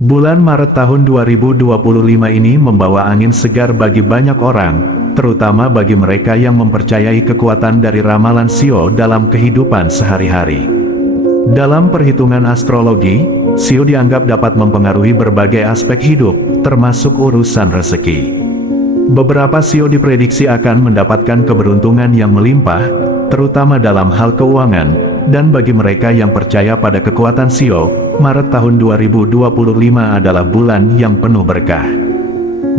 Bulan Maret tahun 2025 ini membawa angin segar bagi banyak orang, terutama bagi mereka yang mempercayai kekuatan dari ramalan Shio dalam kehidupan sehari-hari. Dalam perhitungan astrologi, Shio dianggap dapat mempengaruhi berbagai aspek hidup, termasuk urusan rezeki. Beberapa Shio diprediksi akan mendapatkan keberuntungan yang melimpah, terutama dalam hal keuangan, dan bagi mereka yang percaya pada kekuatan Shio, Maret tahun 2025 adalah bulan yang penuh berkah.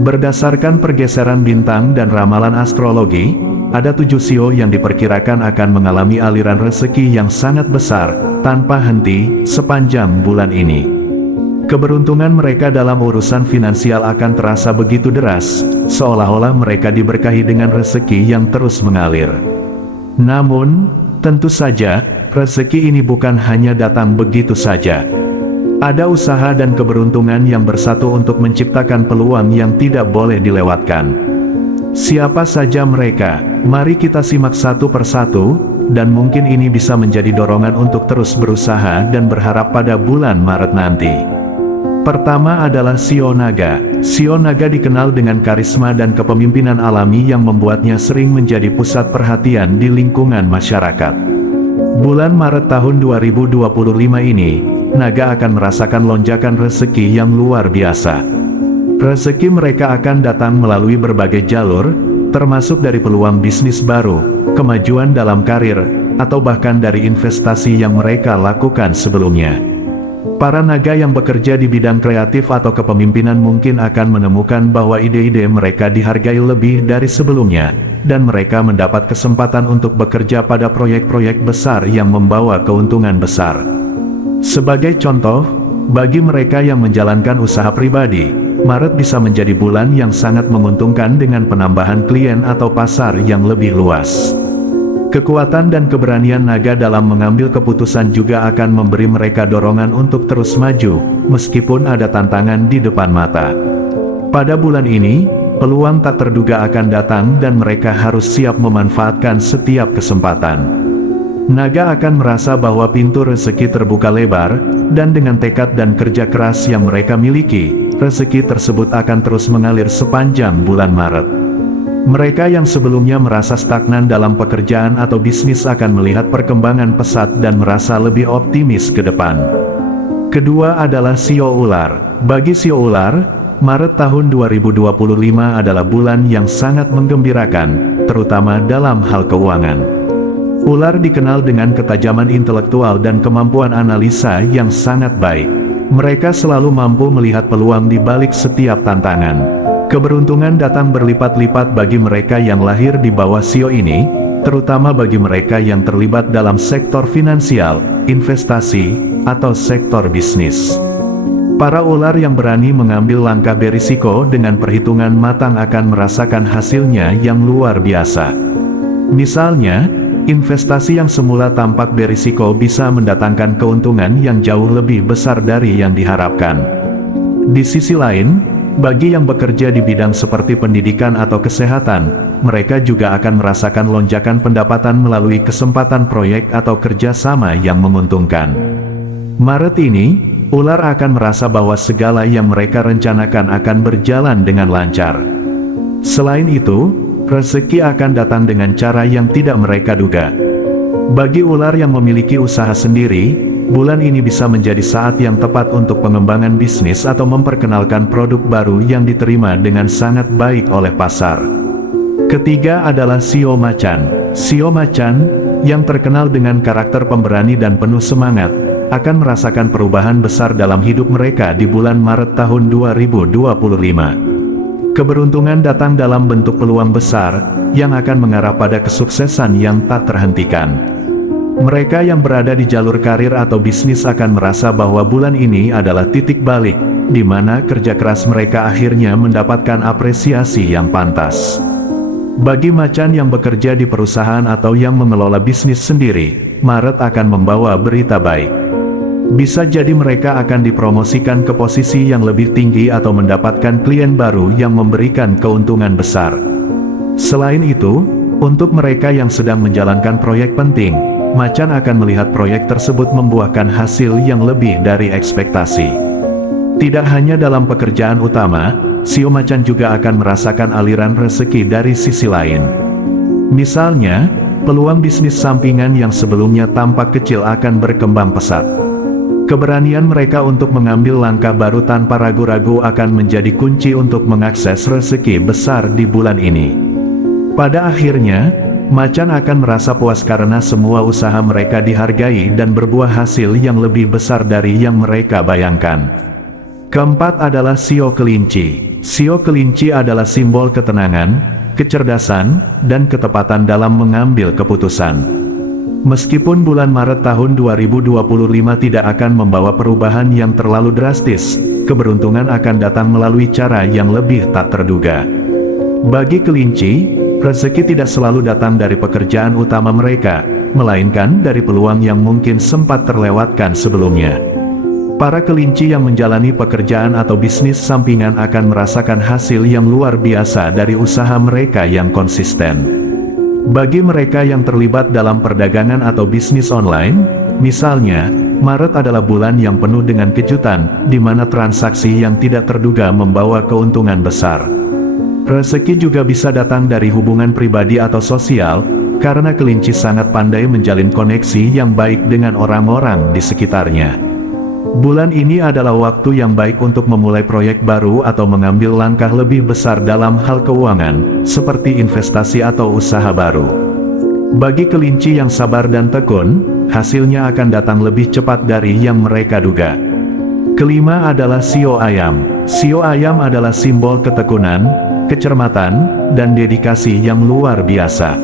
Berdasarkan pergeseran bintang dan ramalan astrologi, ada 7 Shio yang diperkirakan akan mengalami aliran rezeki yang sangat besar, tanpa henti, sepanjang bulan ini. Keberuntungan mereka dalam urusan finansial akan terasa begitu deras, seolah-olah mereka diberkahi dengan rezeki yang terus mengalir. Namun, tentu saja, rezeki ini bukan hanya datang begitu saja. Ada usaha dan keberuntungan yang bersatu untuk menciptakan peluang yang tidak boleh dilewatkan. Siapa saja mereka? Mari kita simak satu persatu, dan mungkin ini bisa menjadi dorongan untuk terus berusaha dan berharap pada bulan Maret nanti. Pertama adalah Shio Naga. Shio Naga dikenal dengan karisma dan kepemimpinan alami yang membuatnya sering menjadi pusat perhatian di lingkungan masyarakat. Bulan Maret tahun 2025 ini, Naga akan merasakan lonjakan rezeki yang luar biasa. Rezeki mereka akan datang melalui berbagai jalur, termasuk dari peluang bisnis baru, kemajuan dalam karir, atau bahkan dari investasi yang mereka lakukan sebelumnya. Para naga yang bekerja di bidang kreatif atau kepemimpinan mungkin akan menemukan bahwa ide-ide mereka dihargai lebih dari sebelumnya, dan mereka mendapat kesempatan untuk bekerja pada proyek-proyek besar yang membawa keuntungan besar. Sebagai contoh, bagi mereka yang menjalankan usaha pribadi, Maret bisa menjadi bulan yang sangat menguntungkan dengan penambahan klien atau pasar yang lebih luas. Kekuatan dan keberanian naga dalam mengambil keputusan juga akan memberi mereka dorongan untuk terus maju, meskipun ada tantangan di depan mata. Pada bulan ini, peluang tak terduga akan datang dan mereka harus siap memanfaatkan setiap kesempatan. Naga akan merasa bahwa pintu rezeki terbuka lebar, dan dengan tekad dan kerja keras yang mereka miliki, rezeki tersebut akan terus mengalir sepanjang bulan Maret. Mereka yang sebelumnya merasa stagnan dalam pekerjaan atau bisnis akan melihat perkembangan pesat dan merasa lebih optimis ke depan. Kedua adalah Shio Ular. Bagi Shio Ular, Maret tahun 2025 adalah bulan yang sangat menggembirakan, terutama dalam hal keuangan. Ular dikenal dengan ketajaman intelektual dan kemampuan analisa yang sangat baik. Mereka selalu mampu melihat peluang di balik setiap tantangan. Keberuntungan datang berlipat-lipat bagi mereka yang lahir di bawah Shio ini, terutama bagi mereka yang terlibat dalam sektor finansial, investasi, atau sektor bisnis. Para ular yang berani mengambil langkah berisiko dengan perhitungan matang akan merasakan hasilnya yang luar biasa. Misalnya, investasi yang semula tampak berisiko bisa mendatangkan keuntungan yang jauh lebih besar dari yang diharapkan. Di sisi lain, bagi yang bekerja di bidang seperti pendidikan atau kesehatan, mereka juga akan merasakan lonjakan pendapatan melalui kesempatan proyek atau kerjasama yang menguntungkan. Maret ini, ular akan merasa bahwa segala yang mereka rencanakan akan berjalan dengan lancar. Selain itu, rezeki akan datang dengan cara yang tidak mereka duga. Bagi ular yang memiliki usaha sendiri, bulan ini bisa menjadi saat yang tepat untuk pengembangan bisnis atau memperkenalkan produk baru yang diterima dengan sangat baik oleh pasar. Ketiga adalah Shio Macan. Shio Macan, yang terkenal dengan karakter pemberani dan penuh semangat, akan merasakan perubahan besar dalam hidup mereka di bulan Maret tahun 2025. Keberuntungan datang dalam bentuk peluang besar, yang akan mengarah pada kesuksesan yang tak terhentikan. Mereka yang berada di jalur karir atau bisnis akan merasa bahwa bulan ini adalah titik balik, di mana kerja keras mereka akhirnya mendapatkan apresiasi yang pantas. Bagi macan yang bekerja di perusahaan atau yang mengelola bisnis sendiri, Maret akan membawa berita baik. Bisa jadi mereka akan dipromosikan ke posisi yang lebih tinggi atau mendapatkan klien baru yang memberikan keuntungan besar. Selain itu, untuk mereka yang sedang menjalankan proyek penting, macan akan melihat proyek tersebut membuahkan hasil yang lebih dari ekspektasi. Tidak hanya dalam pekerjaan utama, Sio Macan juga akan merasakan aliran rezeki dari sisi lain. Misalnya, peluang bisnis sampingan yang sebelumnya tampak kecil akan berkembang pesat. Keberanian mereka untuk mengambil langkah baru tanpa ragu-ragu akan menjadi kunci untuk mengakses rezeki besar di bulan ini. Pada akhirnya, macan akan merasa puas karena semua usaha mereka dihargai dan berbuah hasil yang lebih besar dari yang mereka bayangkan. Keempat adalah Sio Kelinci. Sio Kelinci adalah simbol ketenangan, kecerdasan, dan ketepatan dalam mengambil keputusan. Meskipun bulan Maret tahun 2025 tidak akan membawa perubahan yang terlalu drastis, keberuntungan akan datang melalui cara yang lebih tak terduga. Bagi kelinci, rezeki tidak selalu datang dari pekerjaan utama mereka, melainkan dari peluang yang mungkin sempat terlewatkan sebelumnya. Para kelinci yang menjalani pekerjaan atau bisnis sampingan akan merasakan hasil yang luar biasa dari usaha mereka yang konsisten. Bagi mereka yang terlibat dalam perdagangan atau bisnis online, misalnya, Maret adalah bulan yang penuh dengan kejutan, di mana transaksi yang tidak terduga membawa keuntungan besar. Rezeki juga bisa datang dari hubungan pribadi atau sosial, karena kelinci sangat pandai menjalin koneksi yang baik dengan orang-orang di sekitarnya. Bulan ini adalah waktu yang baik untuk memulai proyek baru atau mengambil langkah lebih besar dalam hal keuangan, seperti investasi atau usaha baru. Bagi kelinci yang sabar dan tekun, hasilnya akan datang lebih cepat dari yang mereka duga. Kelima adalah Sio Ayam. Sio Ayam adalah simbol ketekunan, kecermatan, dan dedikasi yang luar biasa.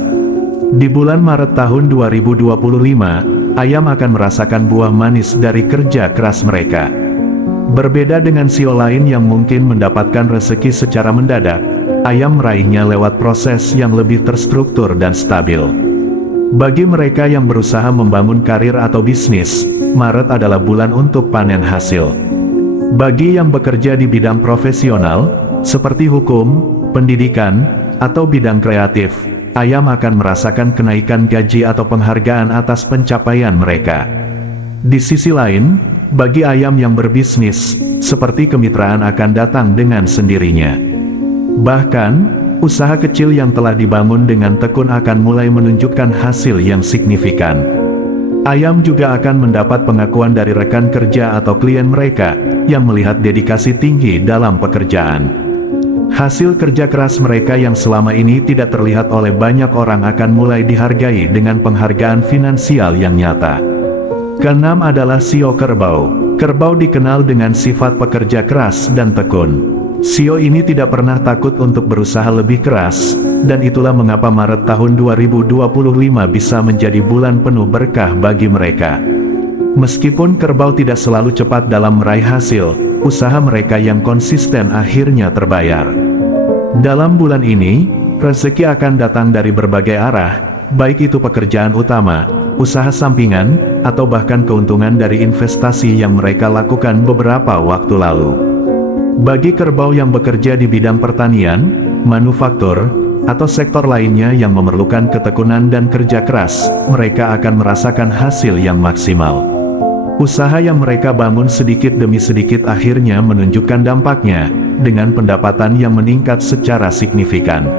Di bulan Maret tahun 2025, ayam akan merasakan buah manis dari kerja keras mereka. Berbeda dengan sio lain yang mungkin mendapatkan rezeki secara mendadak, ayam meraihnya lewat proses yang lebih terstruktur dan stabil. Bagi mereka yang berusaha membangun karir atau bisnis, Maret adalah bulan untuk panen hasil. Bagi yang bekerja di bidang profesional, seperti hukum, pendidikan, atau bidang kreatif, ayam akan merasakan kenaikan gaji atau penghargaan atas pencapaian mereka. Di sisi lain, bagi ayam yang berbisnis, seperti kemitraan akan datang dengan sendirinya. Bahkan, usaha kecil yang telah dibangun dengan tekun akan mulai menunjukkan hasil yang signifikan. Ayam juga akan mendapat pengakuan dari rekan kerja atau klien mereka, yang melihat dedikasi tinggi dalam pekerjaan. Hasil kerja keras mereka yang selama ini tidak terlihat oleh banyak orang akan mulai dihargai dengan penghargaan finansial yang nyata. Keenam adalah Sio Kerbau. Kerbau dikenal dengan sifat pekerja keras dan tekun. Sio ini tidak pernah takut untuk berusaha lebih keras, dan itulah mengapa Maret tahun 2025 bisa menjadi bulan penuh berkah bagi mereka. Meskipun kerbau tidak selalu cepat dalam meraih hasil, usaha mereka yang konsisten akhirnya terbayar. Dalam bulan ini, rezeki akan datang dari berbagai arah, baik itu pekerjaan utama, usaha sampingan, atau bahkan keuntungan dari investasi yang mereka lakukan beberapa waktu lalu. Bagi kerbau yang bekerja di bidang pertanian, manufaktur, atau sektor lainnya yang memerlukan ketekunan dan kerja keras, mereka akan merasakan hasil yang maksimal. Usaha yang mereka bangun sedikit demi sedikit akhirnya menunjukkan dampaknya, dengan pendapatan yang meningkat secara signifikan.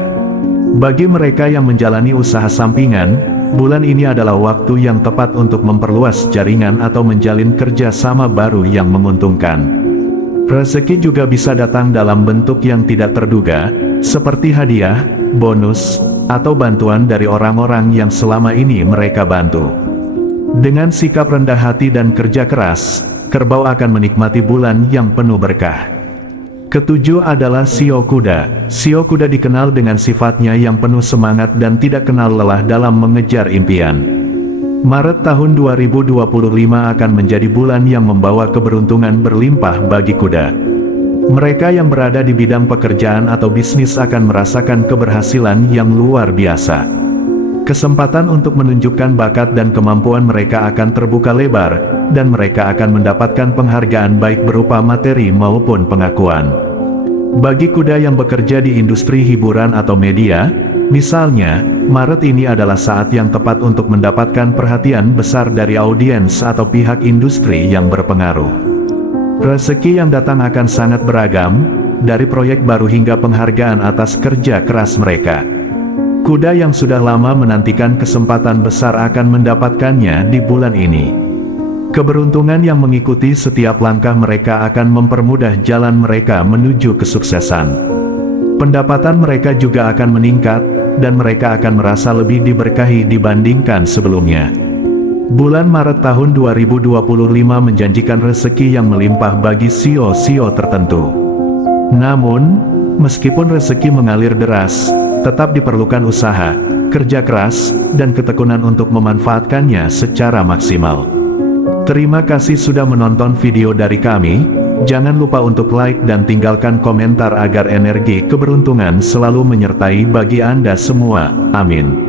Bagi mereka yang menjalani usaha sampingan, bulan ini adalah waktu yang tepat untuk memperluas jaringan atau menjalin kerja sama baru yang menguntungkan. Rezeki juga bisa datang dalam bentuk yang tidak terduga, seperti hadiah, bonus, atau bantuan dari orang-orang yang selama ini mereka bantu. Dengan sikap rendah hati dan kerja keras, kerbau akan menikmati bulan yang penuh berkah. Ketujuh adalah Sio Kuda. Sio Kuda dikenal dengan sifatnya yang penuh semangat dan tidak kenal lelah dalam mengejar impian. Maret tahun 2025 akan menjadi bulan yang membawa keberuntungan berlimpah bagi kuda. Mereka yang berada di bidang pekerjaan atau bisnis akan merasakan keberhasilan yang luar biasa. Kesempatan untuk menunjukkan bakat dan kemampuan mereka akan terbuka lebar, dan mereka akan mendapatkan penghargaan baik berupa materi maupun pengakuan. Bagi kuda yang bekerja di industri hiburan atau media, misalnya, Maret ini adalah saat yang tepat untuk mendapatkan perhatian besar dari audiens atau pihak industri yang berpengaruh. Rezeki yang datang akan sangat beragam, dari proyek baru hingga penghargaan atas kerja keras mereka. Kuda yang sudah lama menantikan kesempatan besar akan mendapatkannya di bulan ini. Keberuntungan yang mengikuti setiap langkah mereka akan mempermudah jalan mereka menuju kesuksesan. Pendapatan mereka juga akan meningkat, dan mereka akan merasa lebih diberkahi dibandingkan sebelumnya. Bulan Maret tahun 2025 menjanjikan rezeki yang melimpah bagi sio-sio tertentu. Namun, meskipun rezeki mengalir deras, tetap diperlukan usaha, kerja keras, dan ketekunan untuk memanfaatkannya secara maksimal. Terima kasih sudah menonton video dari kami. Jangan lupa untuk like dan tinggalkan komentar agar energi keberuntungan selalu menyertai bagi Anda semua. Amin.